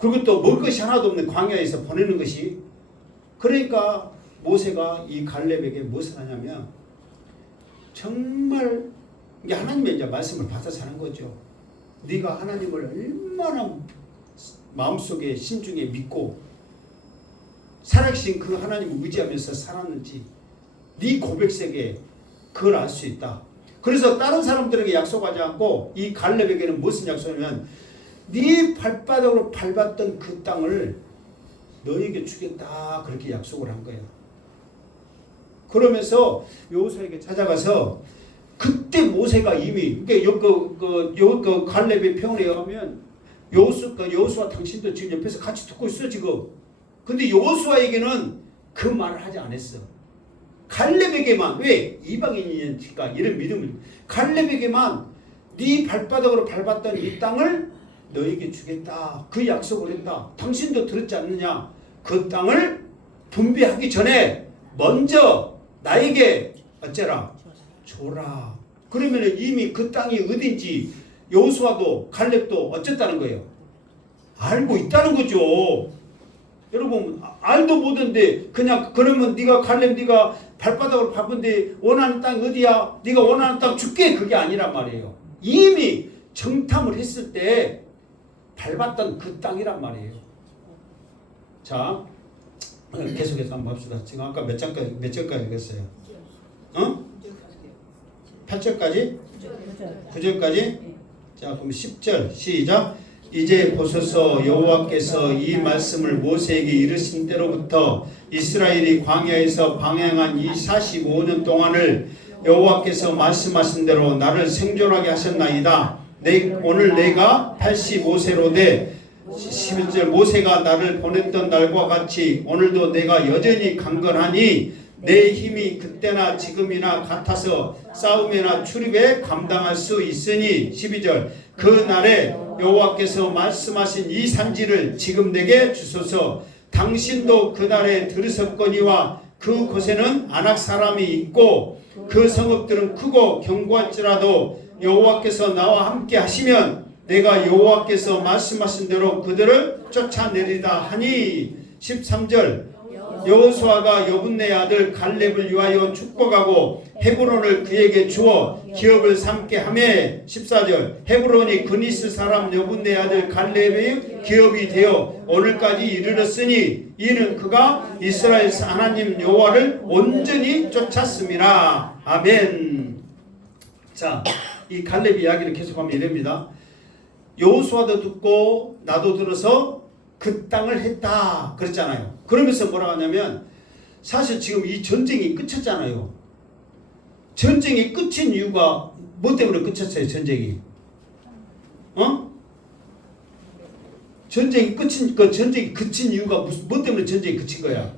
그리고 또 먹을 것이 하나도 없는 광야에서 보내는 것이. 그러니까 모세가 이 갈렙에게 무엇을 하냐면 정말 하나님의 이제 말씀을 받아서 하는 거죠. 네가 하나님을 얼마나 마음속에 신중에 믿고 살아계신 그 하나님을 의지하면서 살았는지 네 고백 속에 그걸 알 수 있다. 그래서 다른 사람들에게 약속하지 않고 이 갈렙에게는 무슨 약속이냐면 네 발바닥으로 밟았던 그 땅을 너에게 주겠다. 그렇게 약속을 한 거예요. 그러면서 여호수아에게 찾아가서 그때 모세가 이미 그 갈렙의 표현에 의하면 여호수아 당신도 지금 옆에서 같이 듣고 있어 지금. 근데 여호수아에게는 그 말을 하지 않았어. 갈렙에게만, 왜? 이방인이니까 이런 믿음을, 갈렙에게만 네 발바닥으로 밟았던 이 땅을 너에게 주겠다, 그 약속을 했다. 당신도 들었지 않느냐? 그 땅을 분배하기 전에 먼저 나에게 어쩌라? 줘라. 그러면 이미 그 땅이 어딘지 여호수아도 갈렙도 어쨌다는 거예요? 알고 있다는 거죠. 여러분, 알도 못했는데 그냥 그러면 네가 갈렙 네가 발바닥으로 밟은데 원하는 땅 어디야? 네가 원하는 땅 줄게, 그게 아니란 말이에요. 이미 정탐을 했을 때 밟았던 그 땅이란 말이에요. 자, 계속해서 한번 봅시다. 지금 아까 몇 절까지 읽었어요? 8절까지? 9절까지? 자, 그럼 10절 시작. 이제 보소서, 여호와께서 이 말씀을 모세에게 이르신 때로부터 이스라엘이 광야에서 방향한 이 45년 동안을 여호와께서 말씀하신 대로 나를 생존하게 하셨나이다. 오늘 내가 85세로 돼 11절 모세가 나를 보냈던 날과 같이 오늘도 내가 여전히 강건하니 내 힘이 그때나 지금이나 같아서 싸움이나 출입에 감당할 수 있으니 12절 그 날에 여호와께서 말씀하신 이 산지를 지금 내게 주소서. 당신도 그 날에 들으셨거니와 그 곳에는 아낙 사람이 있고 그 성읍들은 크고 견고할지라도 여호와께서 나와 함께 하시면 내가 여호와께서 말씀하신 대로 그들을 쫓아내리다 하니 13절 여호수아가 여분네 아들 갈렙을 위하여 축복하고 헤브론을 그에게 주어 기업을 삼게 하며 14절 헤브론이 그니스 사람 여분네 아들 갈렙의 기업이 되어 오늘까지 이르렀으니 이는 그가 이스라엘 하나님 여호와를 온전히 쫓았음이라. 아멘. 자, 이 갈렙 이야기를 계속하면 이럽니다. 여호수아도 듣고 나도 들어서 그 땅을 했다 그랬잖아요. 그러면서 뭐라고 하냐면 사실 지금 이 전쟁이 끝쳤잖아요. 전쟁이 끝인 이유가 뭐 때문에 끝쳤어요? 전쟁이 전쟁이 그친 이유가 뭐 때문에 전쟁이 그친 거야?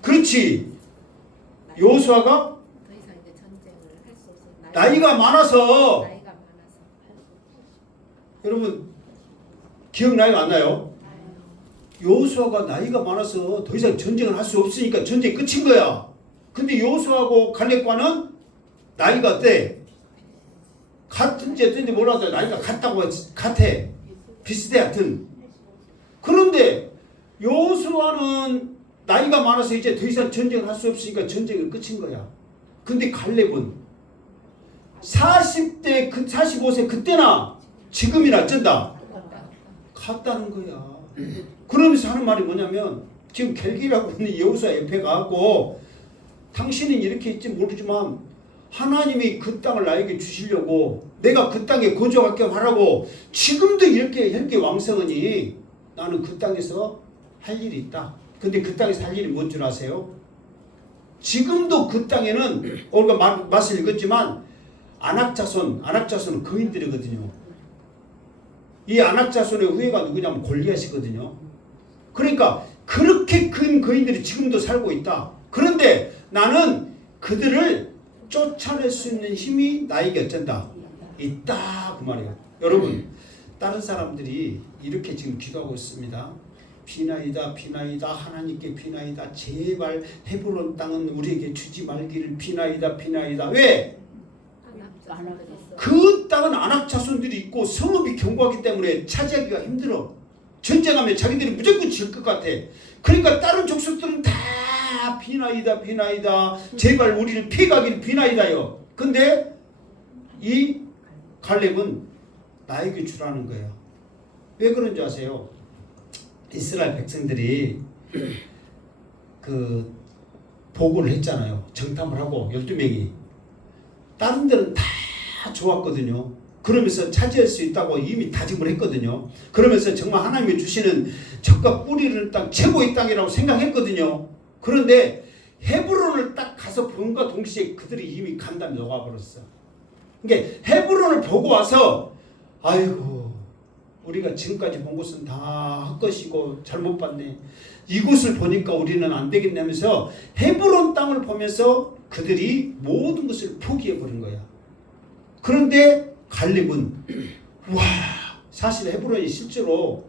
그렇지. 여호수아가 나이가 많아서 여러분 기억나요? 안 나요? 여호수아가 나이가 많아서 더 이상 전쟁을 할 수 없으니까 전쟁이 끝인 거야. 근데 여호수아하고 갈렙과는 나이가 어때? 같은지 어떤지 몰라도 나이가 같다고 같아. 비슷해 하여튼. 그런데 여호수아는 나이가 많아서 이제 더 이상 전쟁을 할 수 없으니까 전쟁이 끝인 거야. 근데 갈렙은 40대 45세 그때나 지금이나 어쩐다? 같다는 거야. 그러면서 하는 말이 뭐냐면 지금 겔기라고 있는 여호수아 옆에 가고 당신은 이렇게 있지 모르지만 하나님이 그 땅을 나에게 주시려고 내가 그 땅에 거주하게 하라고 지금도 이렇게 왕성하니 나는 그 땅에서 할 일이 있다. 근데 그 땅에서 할 일이 뭔 줄 아세요? 지금도 그 땅에는 우리가 맛을 읽었지만 아낙자손은 거인들이거든요. 이 아낙자손의 후예가 누구냐면 골리앗이거든요. 그러니까 그렇게 큰 거인들이 지금도 살고 있다. 그런데 나는 그들을 쫓아낼 수 있는 힘이 나에게 어쩐다? 있다 그 말이에요. 여러분 다른 사람들이 이렇게 지금 기도하고 있습니다. 비나이다 비나이다 하나님께 비나이다 제발 헤브론 땅은 우리에게 주지 말기를 비나이다 비나이다. 왜? 그 땅은 아낙 자손들이 있고 성읍이 견고하기 때문에 차지하기가 힘들어. 전쟁하면 자기들이 무조건 질 것 같아. 그러니까 다른 족속들은 다 비나이다 비나이다 제발 우리를 피해가기를 비나이다요. 근데 이 갈렙은 나에게 주라는 거예요. 왜 그런지 아세요? 이스라엘 백성들이 그 보고를 했잖아요. 정탐을 하고 12명이 다른 데는 다 좋았거든요. 그러면서 차지할 수 있다고 이미 다짐을 했거든요. 그러면서 정말 하나님이 주시는 적과 뿌리를 땅 최고의 땅이라고 생각했거든요. 그런데 헤브론을 딱 가서 본과 동시에 그들이 이미 간담이 녹아버렸어. 그러니까 헤브론을 보고 와서 아이고 우리가 지금까지 본 곳은 다 헛것이고 잘못 봤네. 이곳을 보니까 우리는 안 되겠네 하면서 헤브론 땅을 보면서 그들이 모든 것을 포기해버린 거야. 그런데 갈렙은 와 사실 헤브론이 실제로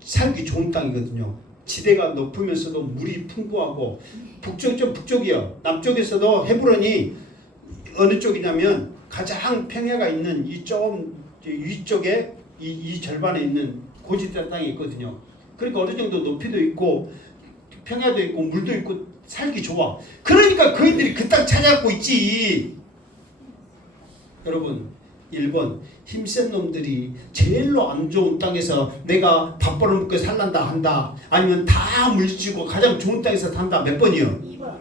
살기 좋은 땅이거든요. 지대가 높으면서도 물이 풍부하고 북쪽 좀 북쪽이요. 남쪽에서도 헤브론이 어느 쪽이냐면 가장 평야가 있는 이쪽 위쪽에 이 절반에 있는 고지대 땅이 있거든요. 그러니까 어느 정도 높이도 있고 평야도 있고 물도 있고 살기 좋아. 그러니까 그인들이 그 땅 찾아갖고 있지. 여러분 1번 힘센 놈들이 제일로 안 좋은 땅에서 내가 밥 벌어먹고 살란다 한다. 아니면 다 물지고 가장 좋은 땅에서 산다. 몇 번이요? 2번.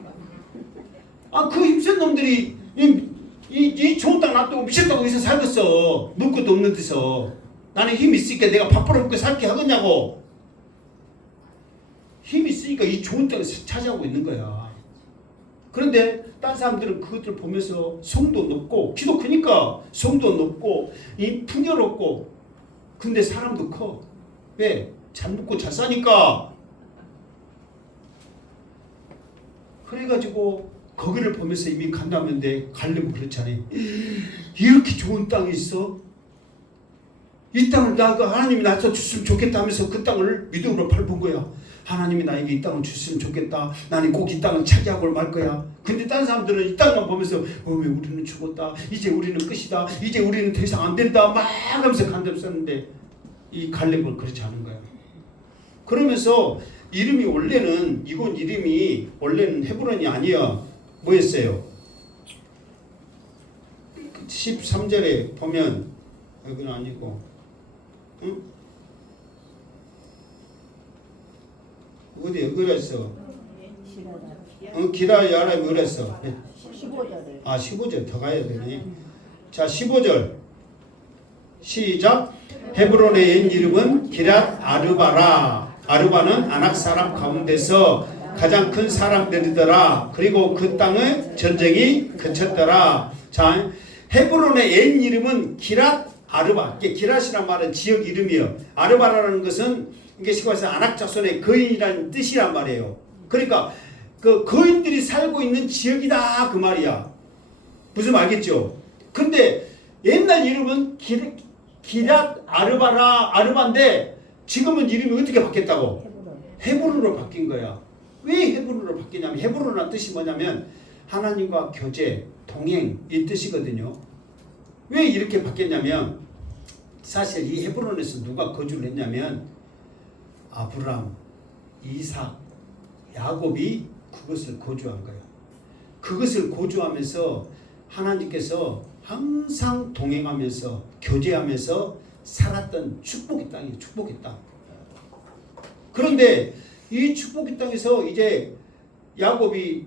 아, 그 힘센 놈들이 이 좋은 땅 놔두고 미쳤다고 여기서 살겠어. 먹을 것도 없는 데서. 나는 힘 있으니까 내가 밥 벌어먹고 살게 하겠냐고. 힘 있으니까 이 좋은 땅에서 차지하고 있는 거야. 그런데 딴 사람들은 그것들을 보면서 성도 높고 키도 크니까 성도 높고 이 풍요롭고 근데 사람도 커. 왜? 잘 먹고 잘 사니까. 그래가지고 거기를 보면서 이미 간다는데 갈렙은 그렇잖아요. 이렇게 좋은 땅이 있어? 이 땅을 하나님이 나한테 줬으면 좋겠다 하면서 그 땅을 믿음으로 밟은 거야. 하나님이 나에게 이 땅을 줬으면 좋겠다. 나는 꼭 이 땅을 차지하고 말 거야. 근데 다른 사람들은 이 땅만 보면서 왜 우리는 죽었다. 이제 우리는 끝이다. 이제 우리는 더 이상 안 된다. 막 하면서 간담 썼는데 이 갈렙은 그렇지 않은 거야. 그러면서 이름이 원래는 이곳 이름이 원래는 헤브론이 아니야. 뭐였어요? 13절에 보면 여기는 아니고 응? 어디에 그랬어? 기라야라이 그랬어. 15절에. 아 15절 더 가야 되네. 자 15절 시작. 헤브론의 옛 이름은 기랏 아르바라. 아르바는 아낙 사람 가운데서 가장 큰 사람들이더라. 그리고 그 땅의 전쟁이 그쳤더라. 자 헤브론의 옛 이름은 기랏 아르바. 기랏이란 말은 지역 이름이요. 아르바라는 것은 이게 시골에서 아낙 자손의 거인이라는 뜻이란 말이에요. 그러니까 그 거인들이 살고 있는 지역이다 그 말이야. 무슨 알겠죠? 근데 옛날 이름은 기랏 아르바인데 지금은 이름이 어떻게 바뀌었다고? 헤브론으로 바뀐 거야. 왜 헤브론으로 바뀌냐면 헤브론이라는 뜻이 뭐냐면 하나님과 교제, 동행 이 뜻이거든요. 왜 이렇게 바뀌었냐면 사실 이 헤브론에서 누가 거주를 했냐면 아브람, 이삭, 야곱이 그것을 거주한 거예요. 그것을 거주하면서 하나님께서 항상 동행하면서 교제하면서 살았던 축복의 땅이에요. 축복의 땅. 그런데 이 축복의 땅에서 이제 야곱이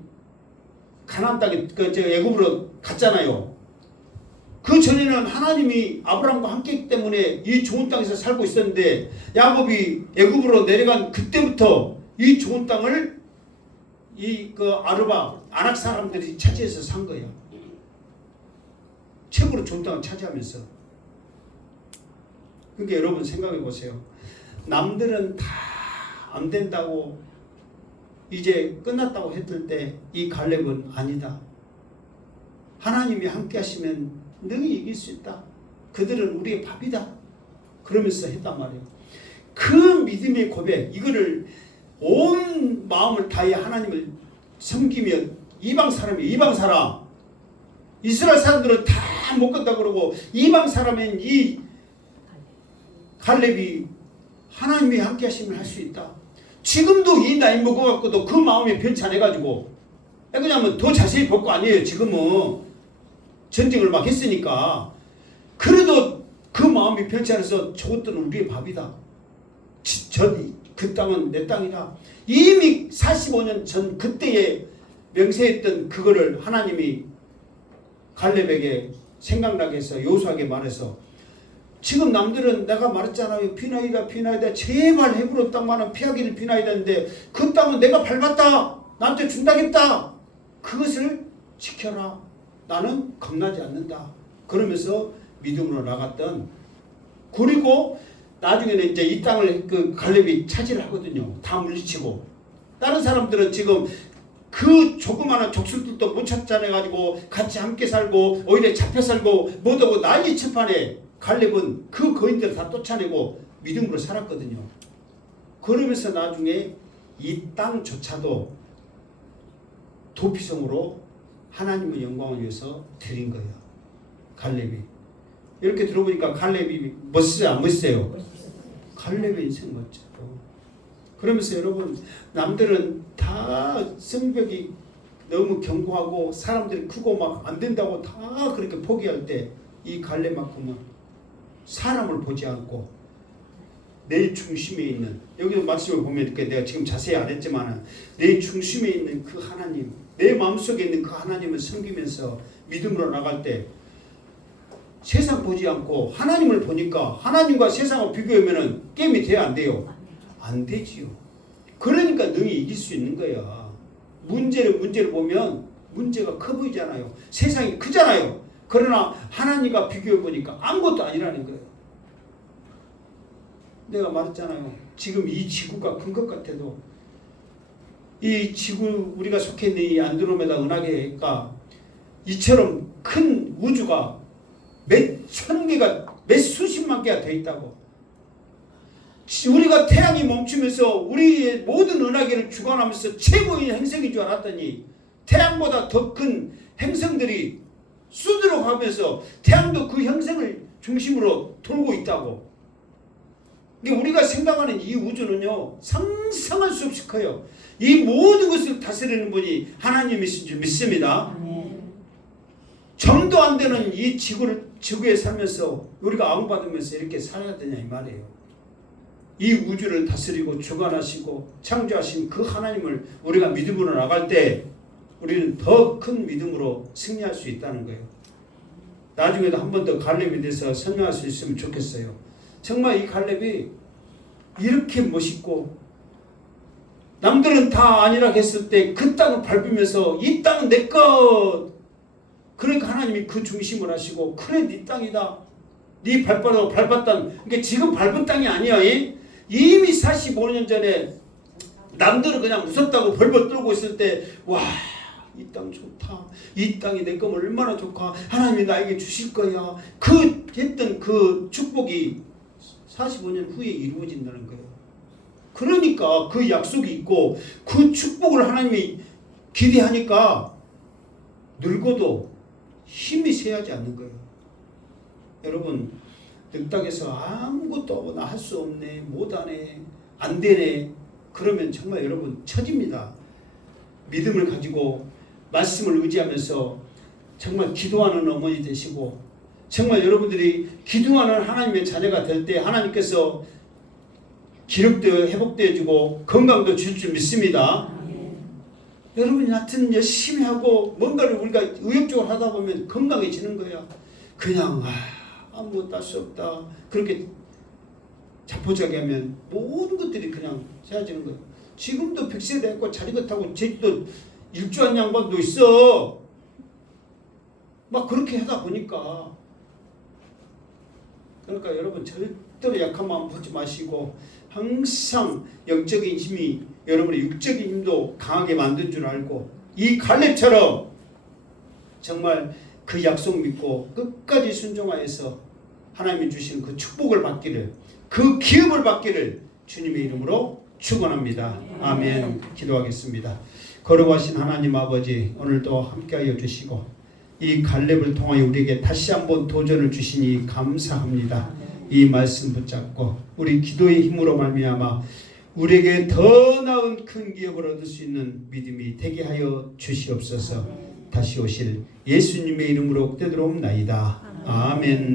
가나안 땅에 애굽으로 갔잖아요. 그 전에는 하나님이 아브라함과 함께했기 때문에 이 좋은 땅에서 살고 있었는데 야곱이 애굽으로 내려간 그때부터 이 좋은 땅을 아르바 아낙 사람들이 차지해서 산 거예요. 최고로 좋은 땅을 차지하면서. 그러니까 여러분 생각해 보세요. 남들은 다 안 된다고 이제 끝났다고 했을 때 이 갈렙은 아니다. 하나님이 함께 하시면 능히 이길 수 있다. 그들은 우리의 밥이다. 그러면서 했단 말이에요. 그 믿음의 고백, 이거를 온 마음을 다해 하나님을 섬기며 이방 사람 이스라엘 사람들은 다 못 간다 그러고 이방 사람인 이 갈렙이 하나님이 함께 하시면 할 수 있다. 지금도 이 나이 먹어갖고도 그 마음이 변치 않아가지고 왜냐하면 더 자세히 볼 거 아니에요. 지금은 전쟁을 막 했으니까. 그래도 그 마음이 변치 않아서 저것들은 우리의 밥이다. 그 땅은 내 땅이다. 이미 45년 전 그때에 명세했던 그거를 하나님이 갈렙에게 생각나게 해서 여호수아에게 말해서 지금 남들은 내가 말했잖아요. 비나이다 제발 헤브론 땅만은 피하기를 비나이다 했는데 그 땅은 내가 밟았다. 나한테 준다겠다. 그것을 지켜라. 나는 겁나지 않는다. 그러면서 믿음으로 나갔던, 그리고 나중에는 이제 이 땅을 그 갈렙이 차지를 하거든요. 다 물리치고. 다른 사람들은 지금 그 조그마한 족술들도 못 찾아내가지고 같이 함께 살고 오히려 잡혀 살고 못하고 난리 칠판에, 갈렙은 그 거인들을 다 쫓아내고 믿음으로 살았거든요. 그러면서 나중에 이 땅조차도 도피성으로 하나님의 영광을 위해서 드린 거예요. 갈렙이. 이렇게 들어보니까 갈렙이 멋있어요, 안 멋있어요? 갈렙의 인생 멋져요. 그러면서 여러분, 남들은 다 성벽이 너무 견고하고 사람들이 크고 막 안 된다고 다 그렇게 포기할 때, 이 갈렙만큼은 사람을 보지 않고 내 중심에 있는, 여기도 말씀을 보면 내가 지금 자세히 안 했지만 내 중심에 있는 그 하나님, 내 마음속에 있는 그 하나님을 섬기면서 믿음으로 나갈 때 세상 보지 않고 하나님을 보니까, 하나님과 세상을 비교하면 게임이 돼야 안 돼요? 안 되지요. 그러니까 능히 이길 수 있는 거야. 문제를 보면 문제가 커 보이잖아요. 세상이 크잖아요. 그러나 하나님과 비교해 보니까 아무것도 아니라는 거예요. 내가 말했잖아요. 지금 이 지구가 큰 것 같아도 이 지구, 우리가 속해 있는 이 안드로메다 은하계가 이처럼 큰 우주가 몇 천 개가, 몇 수십만 개가 돼 있다고. 우리가 태양이 멈추면서 우리의 모든 은하계를 주관하면서 최고의 행성인 줄 알았더니 태양보다 더 큰 행성들이 수두룩하면서 태양도 그 행성을 중심으로 돌고 있다고. 근데 우리가 생각하는 이 우주는요, 상상할 수 없이 커요. 이 모든 것을 다스리는 분이 하나님이신 줄 믿습니다. 점도 안 되는 이 지구에 살면서 우리가 아웅받으면서 이렇게 살아야 되냐 이 말이에요. 이 우주를 다스리고 주관하시고 창조하신 그 하나님을 우리가 믿음으로 나갈 때 우리는 더 큰 믿음으로 승리할 수 있다는 거예요. 나중에도 한 번 더 갈렙에 대해서 설명할 수 있으면 좋겠어요. 정말 이 갈렙이 이렇게 멋있고, 남들은 다 아니라 했을 때 그 땅을 밟으면서 이 땅은 내 것, 그러니까 하나님이 그 중심을 하시고, 그래 네 땅이다, 네 발바닥으로 밟았던, 그러니까 지금 밟은 땅이 아니야. 이미 45년 전에 남들은 그냥 무섭다고 벌벌 떨고 있을 때, 와, 이 땅 좋다, 이 땅이 내 거면 얼마나 좋까, 하나님이 나에게 주실 거야, 그 했던 그 축복이 45년 후에 이루어진다는 거예요. 그러니까 그 약속이 있고 그 축복을 하나님이 기대하니까 늙어도 힘이 쇠하지 않는 거예요. 여러분, 늙다해서 아무것도 나 할 수 없네, 못하네, 안 되네, 그러면 정말 여러분 처집니다. 믿음을 가지고 말씀을 의지하면서 정말 기도하는 어머니 되시고, 정말 여러분들이 기도하는 하나님의 자녀가 될 때 하나님께서 기력도 회복되어지고 건강도 줄 줄 믿습니다. 여러분이 하여튼 열심히 하고 뭔가를 우리가 의욕적으로 하다 보면 건강해지는 거야. 그냥 아무것도 할 수 없다, 그렇게 자포자기 하면 모든 것들이 그냥 세워지는 거예요. 지금도 100세 됐고 자전거 타고 제주도 일주한 양반도 있어. 막 그렇게 하다 보니까. 그러니까 여러분 절대로 약한 마음 보지 마시고 항상 영적인 힘이 여러분의 육적인 힘도 강하게 만든 줄 알고, 이 갈렙처럼 정말 그 약속 믿고 끝까지 순종하여서 하나님이 주신 그 축복을 받기를, 그 기업을 받기를 주님의 이름으로 축원합니다. 아멘. 기도하겠습니다. 거룩하신 하나님 아버지, 오늘도 함께하여 주시고 이 갈렙을 통하여 우리에게 다시 한번 도전을 주시니 감사합니다. 이 말씀 붙잡고 우리 기도의 힘으로 말미암아 우리에게 더 나은 큰 기업을 얻을 수 있는 믿음이 되게 하여 주시옵소서. 다시 오실 예수님의 이름으로 되도록나이다. 아멘.